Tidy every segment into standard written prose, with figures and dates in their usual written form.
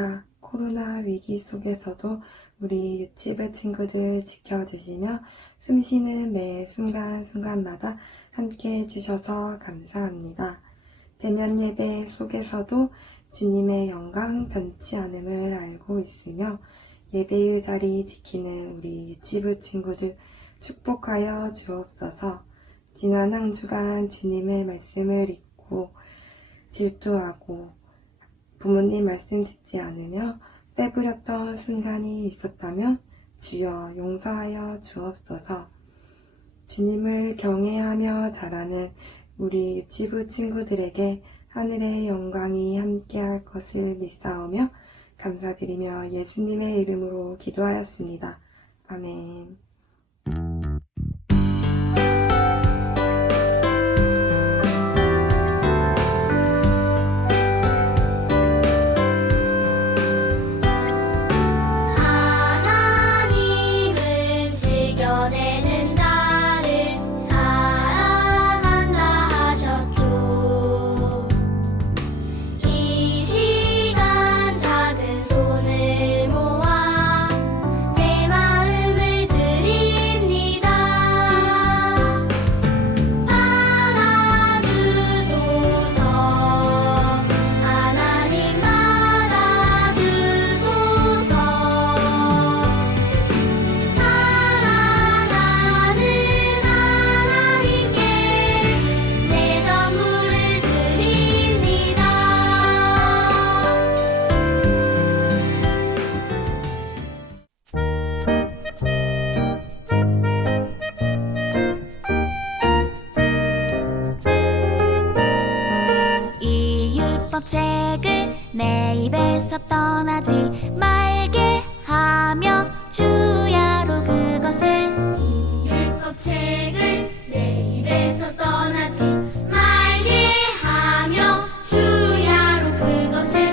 반갑습니다. 코로나 위기 속에서도 우리 유치부 친구들 지켜주시며 숨쉬는 매 순간순간마다 함께 해주셔서 감사합니다. 대면 예배 속에서도 주님의 영광 변치 않음을 알고 있으며 예배의 자리 지키는 우리 유치부 친구들 축복하여 주옵소서. 지난 한 주간 주님의 말씀을 읽고 질투하고 부모님 말씀 듣지 않으며 빼부렸던 순간이 있었다면 주여 용서하여 주옵소서. 주님을 경외하며 자라는 우리 유치부 친구들에게 하늘의 영광이 함께할 것을 믿사오며 감사드리며 예수님의 이름으로 기도하였습니다. 아멘. 하나님은 즐겨내는 자를 사랑한다 하셨죠. 이 시간 작은 손을 모아 내 마음을 드립니다. 받아주소서. 하나님 받아주소서. 사랑하는 하나님께 내 전부를 드립니다. 이 율법책을 내 입에서 떠나지 말게 하며 주야로 그것을 이 율법책을 내 입에서 떠나지 말게 하며 주야로 그것을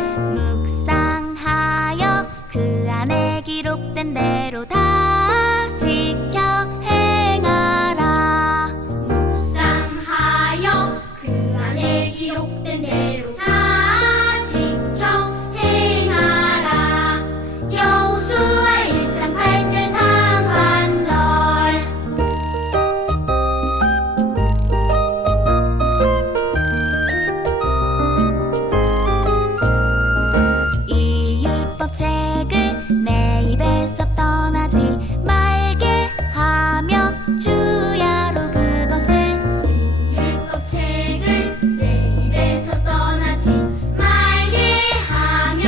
묵상하여 그 안에 기록된 대로 다 지켜 행하라. 묵상하여 그 안에 기록된 대로 다 지켜 행하라. 여호수아 1장 8절 상반절. 이 율법책을 내 입에서 떠나지 말게 하며 주야로 그것을 이 율법책을 내 입에서 떠나지 말게 하며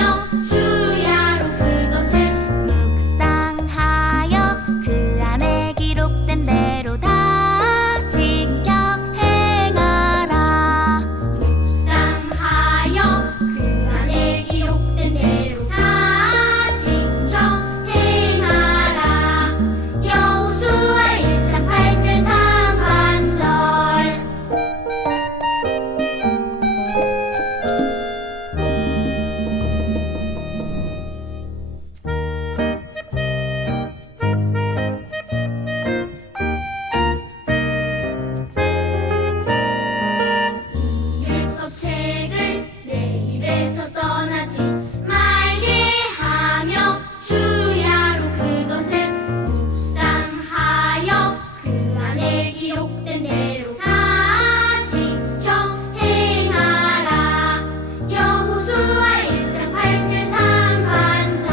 주야로 그것을 묵상하여 그 안에 기록된 대로 다 지켜 행하라. 묵상하여 그 안에 기록된 대로 다 지켜 행하라. 여호수아 1장 8절 상반절. 이 율법책을 내 입에서 떠나지 말게 하며 주야로 그것을 묵상하여 그 안에 기록된 대로 다 지켜 행하라. 여호수아 1장 8절 상반절.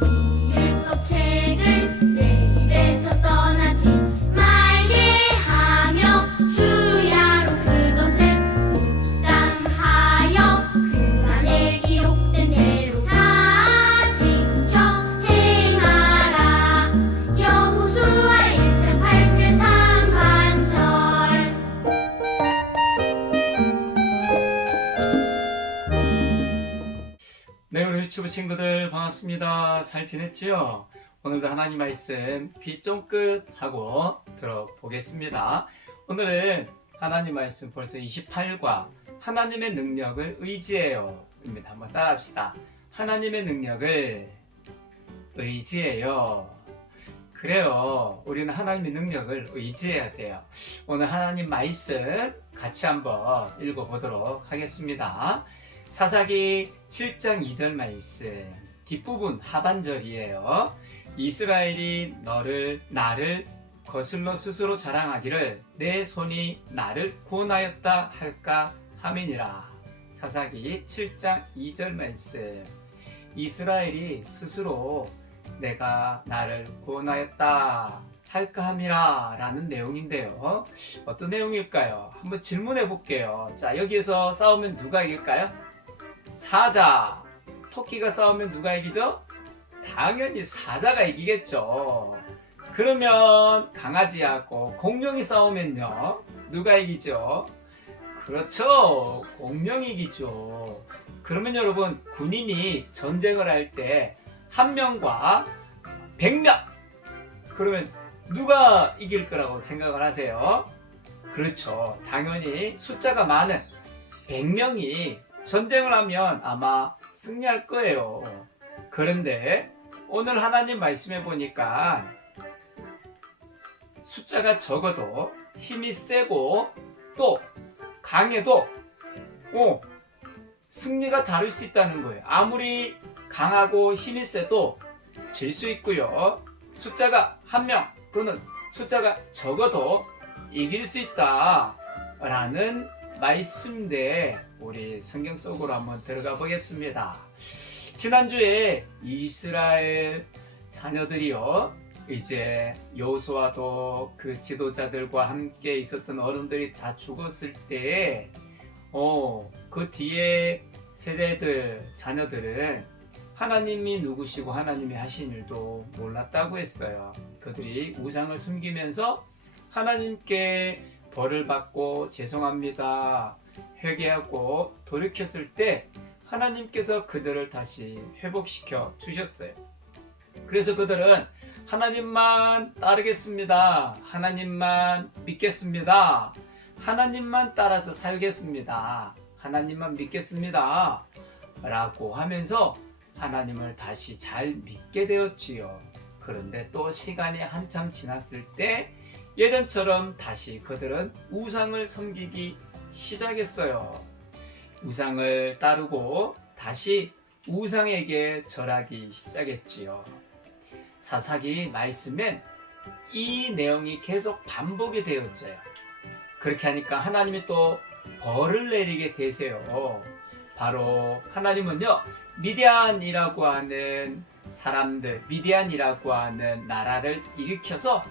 이 율법책을 내 입에서 떠나지 말게 하며 주야로 그것을 묵상하여 그 안에 기록된 대로 다 지켜 행하라. 여호수아 1장 8절 상반절. 네, 우리 유튜브 친구들 반갑습니다. 잘 지냈지요? 오늘도 하나님 말씀 귀 쫑긋 하고 들어보겠습니다. 오늘은 하나님 말씀 벌써 28과 하나님의 능력을 의지해요 입니다. 한번 따라합시다. 하나님의 능력을 의지해요. 그래요. 우리는 하나님의 능력을 의지해야 돼요. 오늘 하나님 말씀 같이 한번 읽어보도록 하겠습니다. 사사기 7장 2절 말씀 뒷부분 하반절이에요. 이스라엘이 나를 거슬러 스스로 자랑하기를 내 손이 나를 구원하였다 할까 함이니라. 사사기 7장 2절 말씀 이스라엘이 스스로 내가 나를 구원하였다 할까 함이라 라는 내용인데요. 어떤 내용일까요? 한번 질문해 볼게요. 자, 여기에서 싸우면 누가 이길까요? 사자. 토끼가 싸우면 누가 이기죠? 당연히 사자가 이기겠죠. 그러면 강아지하고 공룡이 싸우면요, 누가 이기죠? 그렇죠, 공룡이 이기죠. 그러면 여러분, 군인이 전쟁을 할 때 한 명과 100명, 그러면 누가 이길 거라고 생각을 하세요? 그렇죠, 당연히 숫자가 많은 100명이 전쟁을 하면 아마 승리할 거예요. 그런데 오늘 하나님 말씀해 보니까 숫자가 적어도 힘이 세고 또 강해도 승리가 다를 수 있다는 거예요. 아무리 강하고 힘이 세도 질 수 있고요. 숫자가 한 명 또는 숫자가 적어도 이길 수 있다라는 말씀인데 우리 성경 속으로 한번 들어가 보겠습니다. 지난주에 이스라엘 자녀들이요, 이제 여호수아도 그 지도자들과 함께 있었던 어른들이 다 죽었을 때 그 뒤에 세대들 자녀들은 하나님이 누구시고 하나님이 하신 일도 몰랐다고 했어요. 그들이 우상을 숨기면서 하나님께 벌을 받고 죄송합니다 회개하고 돌이켰을 때 하나님께서 그들을 다시 회복시켜 주셨어요. 그래서 그들은 하나님만 따르겠습니다, 하나님만 믿겠습니다, 하나님만 따라서 살겠습니다, 하나님만 믿겠습니다 라고 하면서 하나님을 다시 잘 믿게 되었지요. 그런데 또 시간이 한참 지났을 때 예전처럼 다시 그들은 우상을 섬기기 시작했어요. 우상을 따르고 다시 우상에게 절하기 시작했지요. 사사기 말씀엔 이 내용이 계속 반복이 되었어요. 그렇게 하니까 하나님이 또 벌을 내리게 되세요. 바로 하나님은요, 미디안이라고 하는 사람들, 미디안이라고 하는 나라를 일으켜서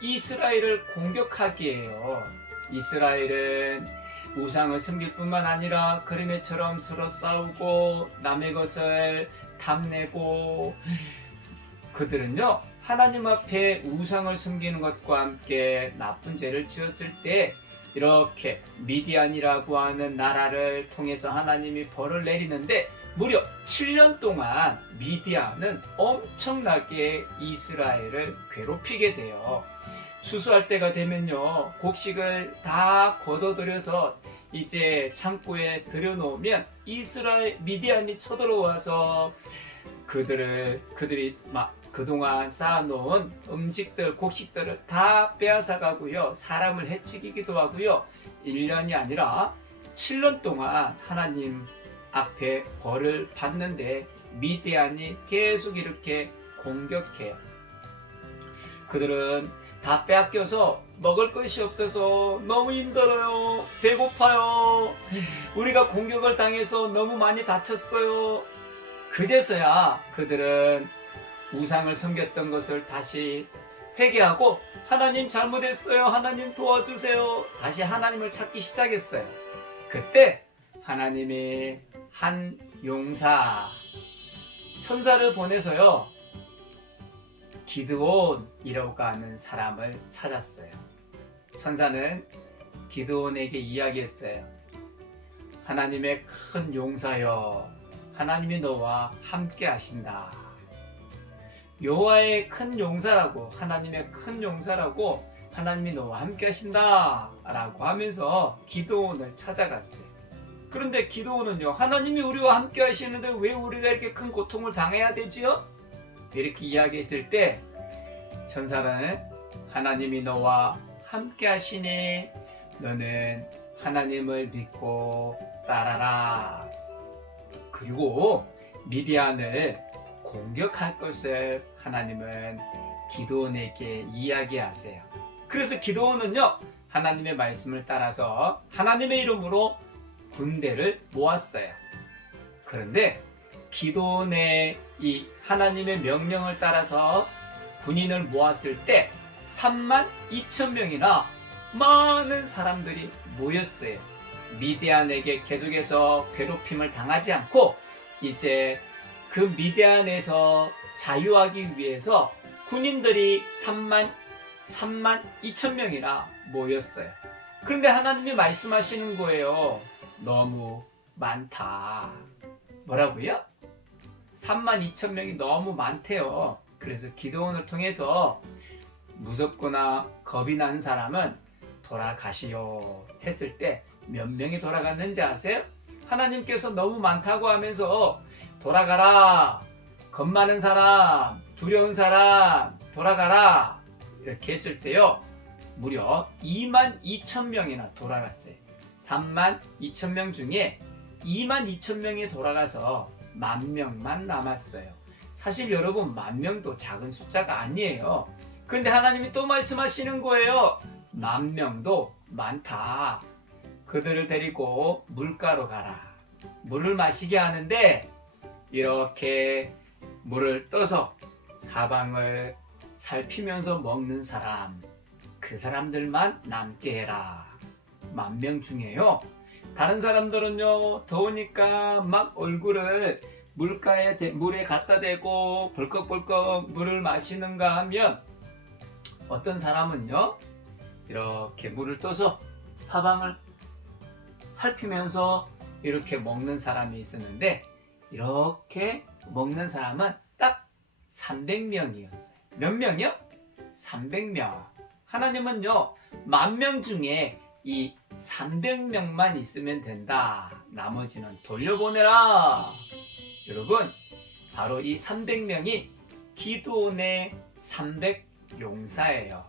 이스라엘을 공격하게 해요. 이스라엘은 우상을 섬길 뿐만 아니라 그림의처럼 서로 싸우고 남의 것을 탐내고, 그들은요, 하나님 앞에 우상을 섬기는 것과 함께 나쁜 죄를 지었을 때 이렇게 미디안이라고 하는 나라를 통해서 하나님이 벌을 내리는데 무려 7년 동안 미디안은 엄청나게 이스라엘을 괴롭히게 돼요. 추수할 때가 되면요, 곡식을 다 걷어들여서 이제 창고에 들여놓으면 이스라엘 미디안이 쳐들어와서 그들이 막 그동안 쌓아놓은 음식들, 곡식들을 다 빼앗아 가고요, 사람을 해치기도 하고요. 1년이 아니라 7년 동안 하나님 앞에 벌을 받는데 미디안이 계속 이렇게 공격해요. 그들은 다 빼앗겨서 먹을 것이 없어서 너무 힘들어요, 배고파요, 우리가 공격을 당해서 너무 많이 다쳤어요. 그제서야 그들은 우상을 섬겼던 것을 다시 회개하고 하나님 잘못했어요, 하나님 도와주세요, 다시 하나님을 찾기 시작했어요. 그때 하나님이 한 용사, 천사를 보내서요, 기드온이라고 하는 사람을 찾았어요. 천사는 기드온에게 이야기했어요. 하나님의 큰 용사여, 하나님이 너와 함께 하신다. 여호와의 큰 용사라고, 하나님의 큰 용사라고, 하나님이 너와 함께 하신다 라고 하면서 기드온을 찾아갔어요. 그런데 기드온은요, 하나님이 우리와 함께 하시는데 왜 우리가 이렇게 큰 고통을 당해야 되지요? 이렇게 이야기했을 때 전사는 하나님이 너와 함께 하시니 너는 하나님을 믿고 따라라. 그리고 미디안을 공격할 것을 하나님은 기드온에게 이야기하세요. 그래서 기드온은요, 하나님의 말씀을 따라서 하나님의 이름으로 군대를 모았어요. 그런데 기드온의 이 하나님의 명령을 따라서 군인을 모았을 때 32,000명이나 많은 사람들이 모였어요. 미디안에게 계속해서 괴롭힘을 당하지 않고 이제 그 미디안에서 자유하기 위해서 군인들이 32,000명이나 모였어요. 그런데 하나님이 말씀하시는 거예요. 너무 많다. 뭐라고요? 32,000명이 너무 많대요. 그래서 기드온을 통해서 무섭거나 겁이 난 사람은 돌아가시오 했을 때 몇 명이 돌아갔는지 아세요? 하나님께서 너무 많다고 하면서 돌아가라, 겁 많은 사람, 두려운 사람 돌아가라 이렇게 했을 때요, 무려 22,000명이나 돌아갔어요. 32,000명 중에 22,000명이 돌아가서 10,000명만 남았어요. 사실 여러분, 10,000명도 작은 숫자가 아니에요. 그런데 하나님이 또 말씀하시는 거예요. 10,000명도 많다. 그들을 데리고 물가로 가라. 물을 마시게 하는데 이렇게 물을 떠서 사방을 살피면서 먹는 사람, 그 사람들만 남게 해라. 10,000명 중에요, 다른 사람들은요, 더우니까 막 얼굴을 물에 갖다 대고 벌컥벌컥 물을 마시는가 하면, 어떤 사람은요, 이렇게 물을 떠서 사방을 살피면서 이렇게 먹는 사람이 있었는데, 이렇게 먹는 사람은 딱 300명이었어요. 몇 명이요? 300명. 하나님은요, 10,000명 중에 이 300명만 있으면 된다. 나머지는 돌려보내라. 여러분, 바로 이 300명이 기드온의 300용사예요.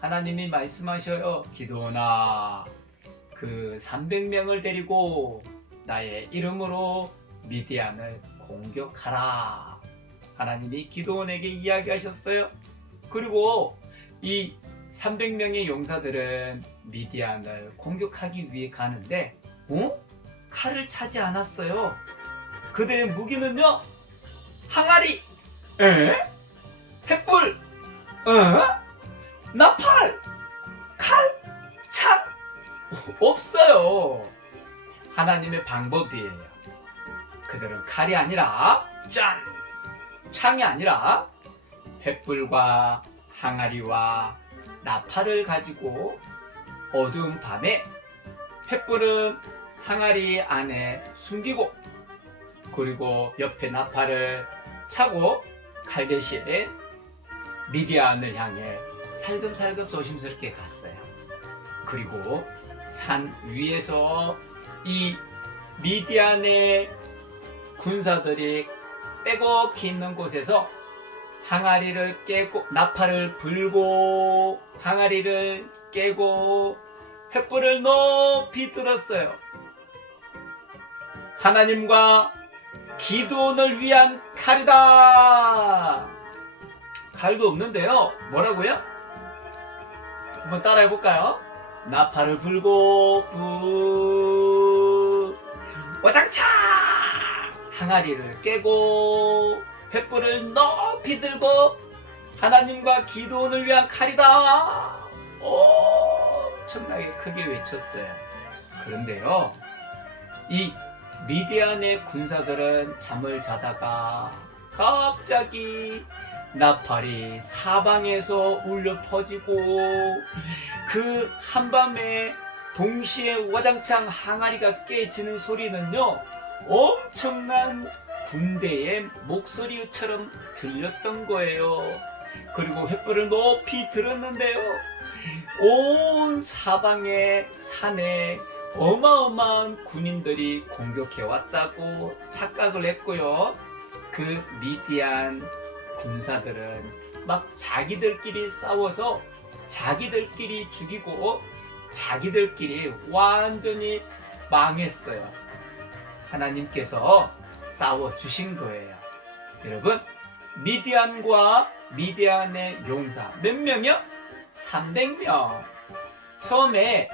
하나님이 말씀하셔요. 기드온아, 그 300명을 데리고 나의 이름으로 미디안을 공격하라. 하나님이 기드온에게 이야기하셨어요. 그리고 이 300명의 용사들은 미디안을 공격하기 위해 가는데 칼을 차지 않았어요. 그들의 무기는요, 항아리, 횃불, 나팔, 칼, 창 없어요. 하나님의 방법이에요. 그들은 칼이 아니라 창이 아니라 횃불과 항아리와 나팔을 가지고 어두운 밤에 횃불은 항아리 안에 숨기고, 그리고 옆에 나팔을 차고 칼 대신에 미디안을 향해 살금살금 조심스럽게 갔어요. 그리고 산 위에서 이 미디안의 군사들이 빼곡히 있는 곳에서 항아리를 깨고, 나팔을 불고, 항아리를 깨고, 횃불을 높이 들었어요. 하나님과 기드온을 위한 칼이다. 칼도 없는데요, 뭐라고요? 한번 따라해 볼까요? 나팔을 불고 와장창, 항아리를 깨고 횃불을 높이 들고, 하나님과 기드온을 위한 칼이다. 엄청나게 크게 외쳤어요. 그런데요, 이 미디안의 군사들은 잠을 자다가 갑자기 나팔이 사방에서 울려 퍼지고, 그 한밤에 동시에 와장창 항아리가 깨지는 소리는요, 엄청난 군대의 목소리처럼 들렸던 거예요. 그리고 횃불을 높이 들었는데요, 온 사방의 산에 어마어마한 군인들이 공격해 왔다고 착각을 했고요. 그 미디안 군사들은 막 자기들끼리 싸워서 자기들끼리 죽이고 자기들끼리 완전히 망했어요. 하나님께서 싸워 주신 거예요. 여러분, 미디안과 미디안의 용사 몇 명이요? 300명. 처음에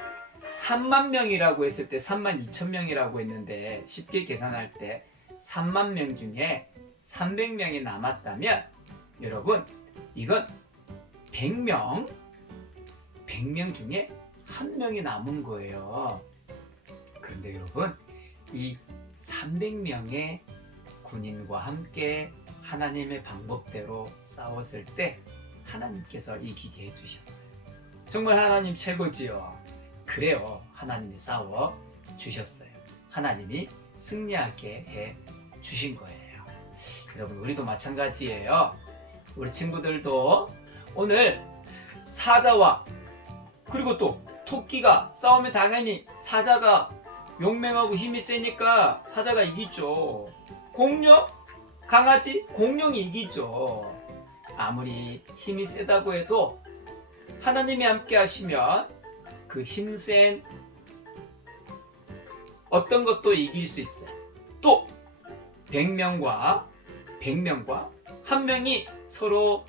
3만 명이라고 했을 때 3만 2천 명이라고 했는데 쉽게 계산할 때 3만 명 중에 300명이 남았다면 여러분, 이건 100명 중에 한 명이 남은 거예요. 그런데 여러분, 이 300명의 군인과 함께 하나님의 방법대로 싸웠을 때 하나님께서 이기게 해주셨어요. 정말 하나님 최고지요. 그래요, 하나님이 싸워 주셨어요. 하나님이 승리하게 해 주신 거예요. 여러분, 우리도 마찬가지예요. 우리 친구들도 오늘 사자와 그리고 또 토끼가 싸우면 당연히 사자가 용맹하고 힘이 세니까 사자가 이기죠. 공룡? 강아지? 공룡이 이기죠. 아무리 힘이 세다고 해도 하나님이 함께 하시면 그 힘센 어떤 것도 이길 수 있어요. 또 100명과 한 명이 서로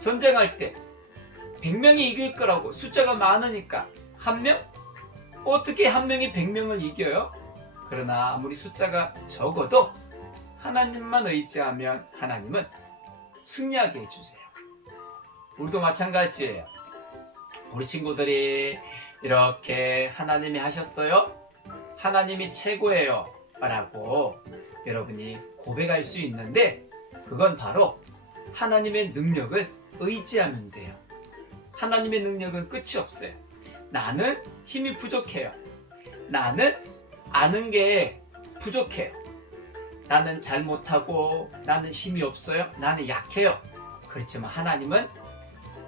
전쟁할 때 100명이 이길 거라고, 숫자가 많으니까 한 명? 어떻게 한 명이 100명을 이겨요? 그러나 아무리 숫자가 적어도 하나님만 의지하면 하나님은 승리하게 해주세요. 우리도 마찬가지예요. 우리 친구들이 이렇게 하나님이 하셨어요? 하나님이 최고예요 라고 여러분이 고백할 수 있는데, 그건 바로 하나님의 능력을 의지하면 돼요. 하나님의 능력은 끝이 없어요. 나는 힘이 부족해요. 나는 아는 게 부족해요. 나는 잘 못하고, 나는 힘이 없어요. 나는 약해요. 그렇지만 하나님은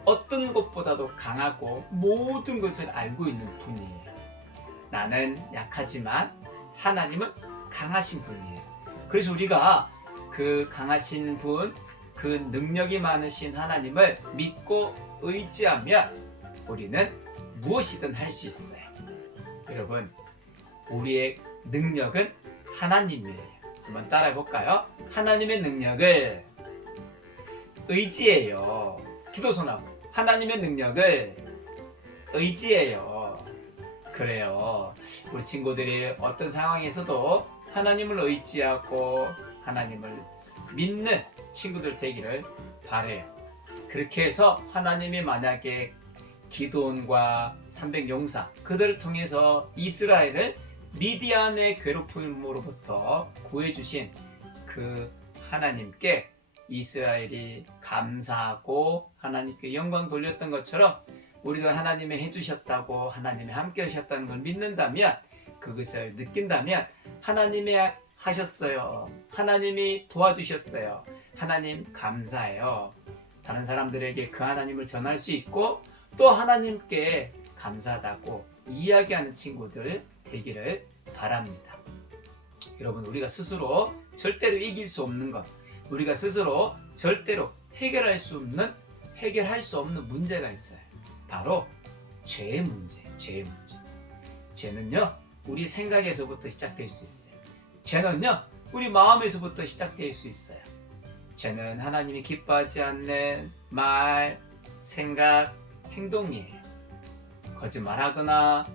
어떤 것보다도 강하고 모든 것을 알고 있는 분이에요. 나는 약하지만 하나님은 강하신 분이에요. 그래서 우리가 그 강하신 분, 그 능력이 많으신 하나님을 믿고 의지하면 우리는 무엇이든 할 수 있어요. 여러분, 우리의 능력은 하나님이에요. 한번 따라해 볼까요? 하나님의 능력을 의지해요. 기도선하고 하나님의 능력을 의지해요. 그래요. 우리 친구들이 어떤 상황에서도 하나님을 의지하고 하나님을 믿는 친구들 되기를 바래요. 그렇게 해서 하나님이 만약에 기드온과 300용사 그들을 통해서 이스라엘을 미디안의 괴롭힘으로부터 구해주신 그 하나님께 이스라엘이 감사하고 하나님께 영광 돌렸던 것처럼 우리도 하나님이 해주셨다고, 하나님이 함께 하셨다는 걸 믿는다면, 그것을 느낀다면 하나님이 하셨어요, 하나님이 도와주셨어요, 하나님 감사해요, 다른 사람들에게 그 하나님을 전할 수 있고 또 하나님께 감사하다고 이야기하는 친구들 되기를 바랍니다. 여러분, 우리가 스스로 절대로 이길 수 없는 것, 우리가 스스로 절대로 해결할 수 없는 문제가 있어요. 바로 죄의 문제. 죄는요, 우리 생각에서부터 시작될 수 있어요. 죄는요, 우리 마음에서부터 시작될 수 있어요. 죄는 하나님이 기뻐하지 않는 말, 생각, 행동이에요. 거짓말하거나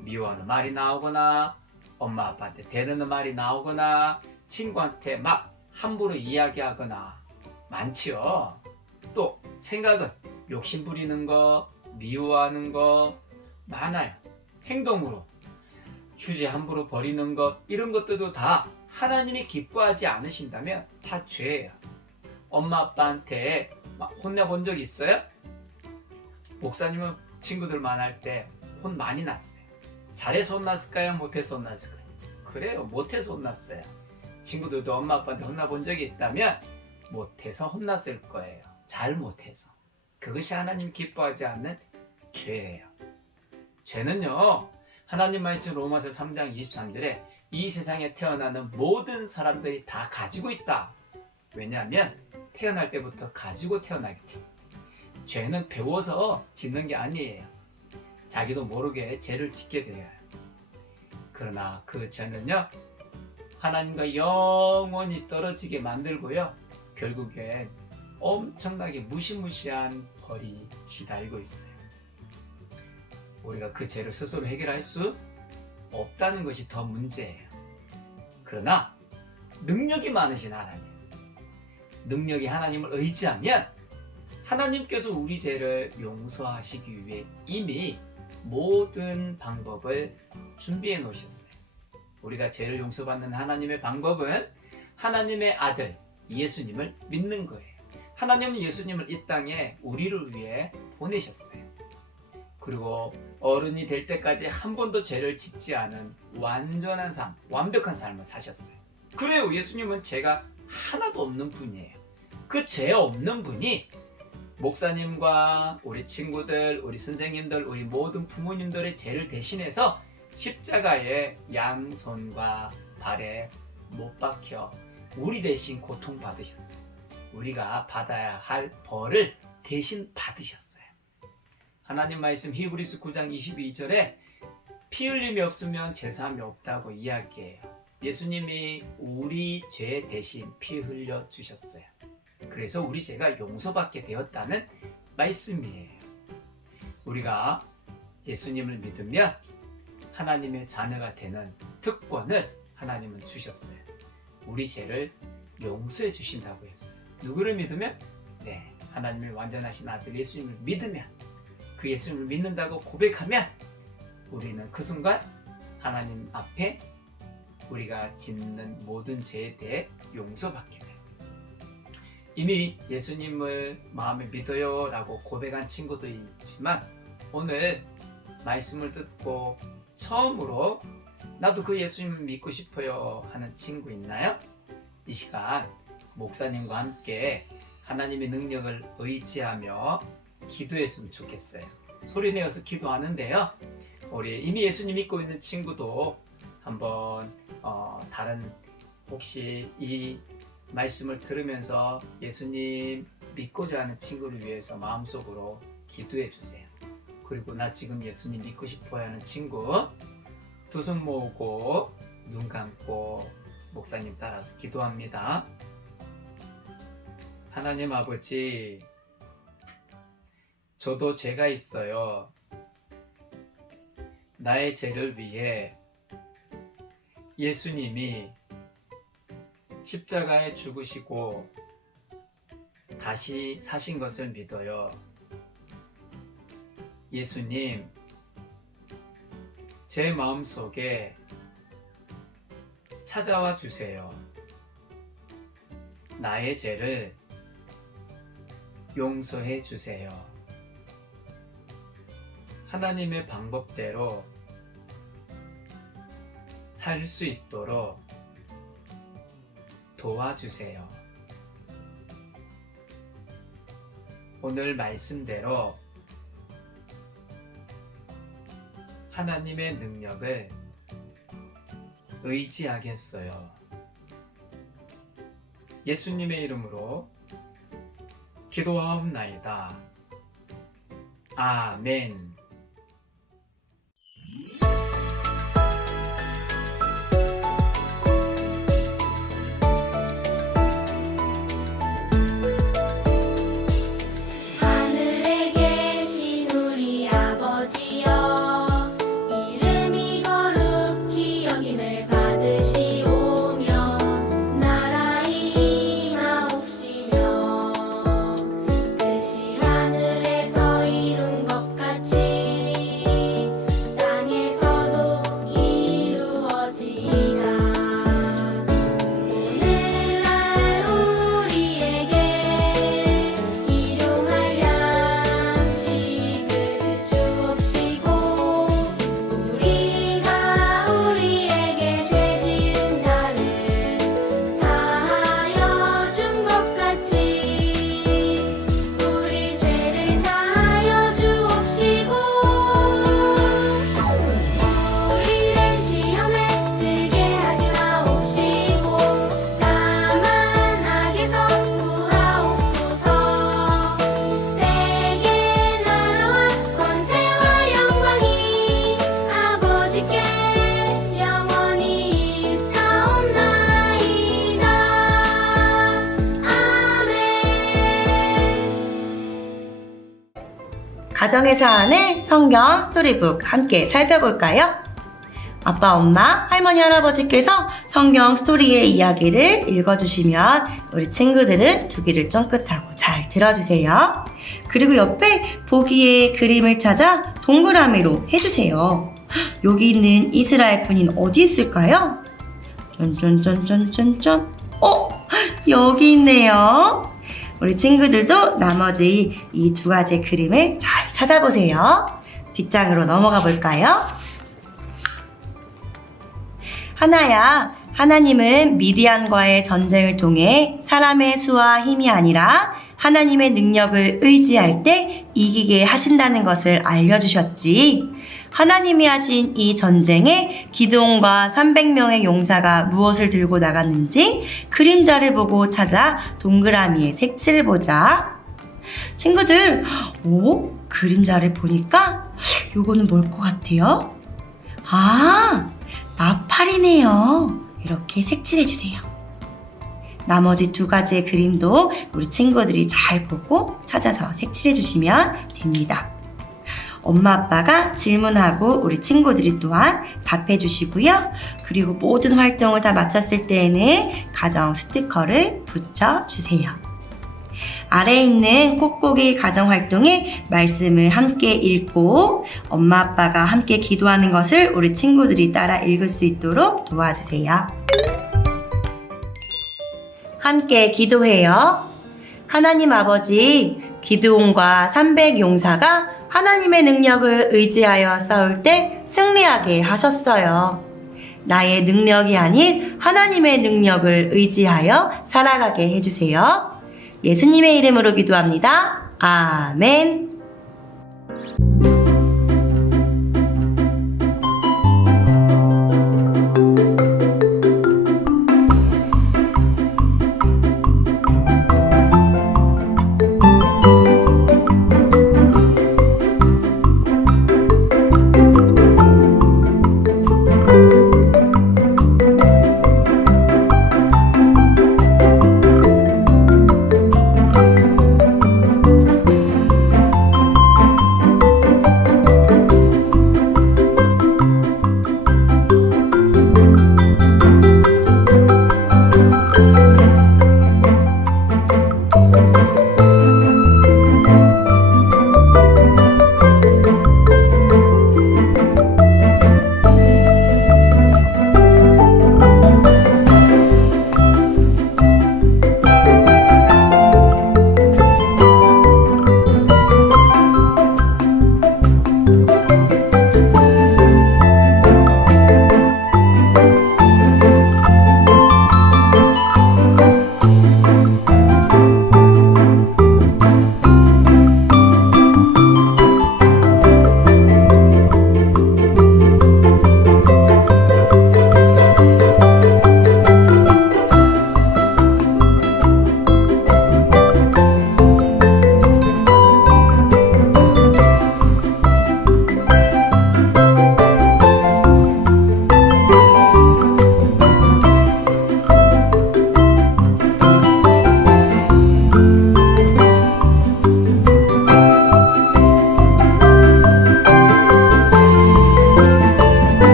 미워하는 말이 나오거나 엄마 아빠한테 대르는 말이 나오거나 친구한테 막 함부로 이야기하거나 많지요. 또 생각은 욕심 부리는 거, 미워하는 거 많아요. 행동으로 휴지 함부로 버리는 것, 이런 것들도 다 하나님이 기뻐하지 않으신다면 다 죄예요. 엄마 아빠한테 막 혼내본 적 있어요? 목사님은 친구들 만날 때 혼 많이 났어요. 잘해서 혼났을까요? 못해서 혼났을까요? 그래요, 못해서 혼났어요. 친구들도 엄마 아빠한테 혼나본 적이 있다면 못해서 혼났을 거예요. 잘못해서. 그것이 하나님 기뻐하지 않는 죄예요. 죄는요, 하나님 말씀 로마서 3장 23절에 이 세상에 태어나는 모든 사람들이 다 가지고 있다. 왜냐하면 태어날 때부터 가지고 태어나게 돼요. 죄는 배워서 짓는 게 아니에요. 자기도 모르게 죄를 짓게 돼요. 그러나 그 죄는요, 하나님과 영원히 떨어지게 만들고요, 결국엔 엄청나게 무시무시한 벌이 기다리고 있어요. 우리가 그 죄를 스스로 해결할 수 없다는 것이 더 문제예요. 그러나 능력이 많으신 하나님, 능력이 하나님을 의지하면 하나님께서 우리 죄를 용서하시기 위해 이미 모든 방법을 준비해 놓으셨어요. 우리가 죄를 용서받는 하나님의 방법은 하나님의 아들 예수님을 믿는 거예요. 하나님은 예수님을 이 땅에 우리를 위해 보내셨어요. 그리고 어른이 될 때까지 한 번도 죄를 짓지 않은 완전한 삶, 완벽한 삶을 사셨어요. 그래요, 예수님은 죄가 하나도 없는 분이에요. 그 죄 없는 분이 목사님과 우리 친구들, 우리 선생님들, 우리 모든 부모님들의 죄를 대신해서 십자가에 양손과 발에 못 박혀 우리 대신 고통받으셨어요. 우리가 받아야 할 벌을 대신 받으셨어요. 하나님 말씀 히브리서 9장 22절에 피 흘림이 없으면 제사함이 없다고 이야기해요. 예수님이 우리 죄 대신 피 흘려 주셨어요. 그래서 우리 죄가 용서받게 되었다는 말씀이에요. 우리가 예수님을 믿으면 하나님의 자녀가 되는 특권을 하나님은 주셨어요. 우리 죄를 용서해 주신다고 했어요. 누구를 믿으면? 네, 하나님의 완전하신 아들 예수님을 믿으면, 그 예수님을 믿는다고 고백하면 우리는 그 순간 하나님 앞에 우리가 짓는 모든 죄에 대해 용서받게 돼요. 이미 예수님을 마음에 믿어요 라고 고백한 친구도 있지만, 오늘 말씀을 듣고 처음으로 나도 그 예수님을 믿고 싶어요 하는 친구 있나요? 이 시간 목사님과 함께 하나님의 능력을 의지하며 기도했으면 좋겠어요. 소리내어서 기도하는데요, 우리 이미 예수님 믿고 있는 친구도 한번 다른, 혹시 이 말씀을 들으면서 예수님 믿고자 하는 친구를 위해서 마음속으로 기도해 주세요. 그리고 나 지금 예수님 믿고 싶어야 하는 친구 두 손 모으고 눈 감고 목사님 따라서 기도합니다. 하나님 아버지, 저도 죄가 있어요. 나의 죄를 위해 예수님이 십자가에 죽으시고 다시 사신 것을 믿어요. 예수님, 제 마음속에 찾아와 주세요. 나의 죄를 용서해 주세요. 하나님의 방법대로 살 수 있도록 도와주세요. 오늘 말씀대로 하나님의 능력을 의지하겠어요. 예수님의 이름으로 기도하옵나이다. 아멘. 하늘에 계신 우리 아버지여, 이름이 거룩히 여김을 받으시오며, 나라의 임하옵시며, 뜻이 하늘에서 이룬 것 같이 가정에서 하는 성경 스토리북 함께 살펴볼까요? 아빠, 엄마, 할머니, 할아버지께서 성경 스토리의 이야기를 읽어주시면 우리 친구들은 두 귀를 쫑긋하고 잘 들어주세요. 그리고 옆에 보기에 그림을 찾아 동그라미로 해주세요. 여기 있는 이스라엘 군인 어디 있을까요? 쫀쫀쫀쫀쫀쫀. 여기 있네요. 우리 친구들도 나머지 이 두 가지 그림을 잘 찾아보세요. 뒷장으로 넘어가 볼까요? 하나야, 하나님은 미디안과의 전쟁을 통해 사람의 수와 힘이 아니라 하나님의 능력을 의지할 때 이기게 하신다는 것을 알려주셨지. 하나님이 하신 이 전쟁에 기드온과 300명의 용사가 무엇을 들고 나갔는지 그림자를 보고 찾아 동그라미에 색칠을 보자. 친구들, 그림자를 보니까 요거는 뭘 것 같아요? 나팔이네요. 이렇게 색칠해주세요. 나머지 두 가지의 그림도 우리 친구들이 잘 보고 찾아서 색칠해주시면 됩니다. 엄마 아빠가 질문하고 우리 친구들이 또한 답해주시고요. 그리고 모든 활동을 다 마쳤을 때에는 가정 스티커를 붙여주세요. 아래에 있는 뽁뽁이 가정활동에 말씀을 함께 읽고 엄마 아빠가 함께 기도하는 것을 우리 친구들이 따라 읽을 수 있도록 도와주세요. 함께 기도해요. 하나님 아버지, 기드온과 300 용사가 하나님의 능력을 의지하여 싸울 때 승리하게 하셨어요. 나의 능력이 아닌 하나님의 능력을 의지하여 살아가게 해주세요. 예수님의 이름으로 기도합니다. 아멘.